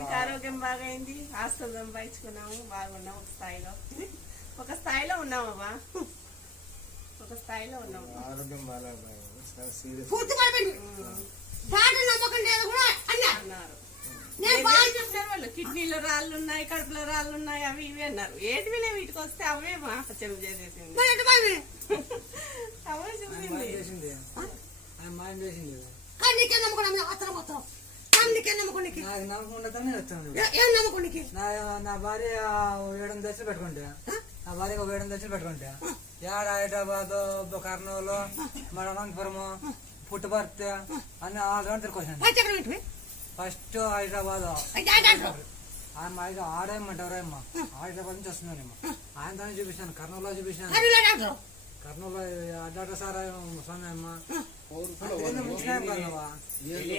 ఆయనకి ఆరోగ్యం బాగైంది, ఆస్తులు సంపాదించుకున్నాము, బాగున్నాం ఒక స్థాయిలో ఉన్నామమ్మా, ఒక స్థాయిలో ఉన్నాము. ఆరోగ్యం బాగా అన్నారు. చెప్తారు వాళ్ళు, కిడ్నీలో రాళ్ళు ఉన్నాయి, కడుపులో రాళ్ళు ఉన్నాయి, అవి ఇవి అన్నారు. ఏటివి వీటికి వస్తే అవే మాపచ్చం చేసేసింది, అవే చూసింది. నా భార్య 7 దశలు పెట్టుకుంటా, నా భార్యకు 7 దశలు పెట్టుకుంటా. ఏడ హైదరాబాద్, కర్నూలు, మన అనంతపురము, పుట్టుపర్తి అన్ని ఆల్రౌండ్ తిరుగుతాను. ఫస్ట్ హైదరాబాద్ ఆడేయమంటారేమ్మా, హైదరాబాద్ నుంచి వస్తున్నానేమో, ఆయనతోనే చూపించాను. కర్నూలులో చూపించాను, కర్నూలులో డాక్టర్ సార్ స్వామి అమ్మ ముంచినాయం కదవా.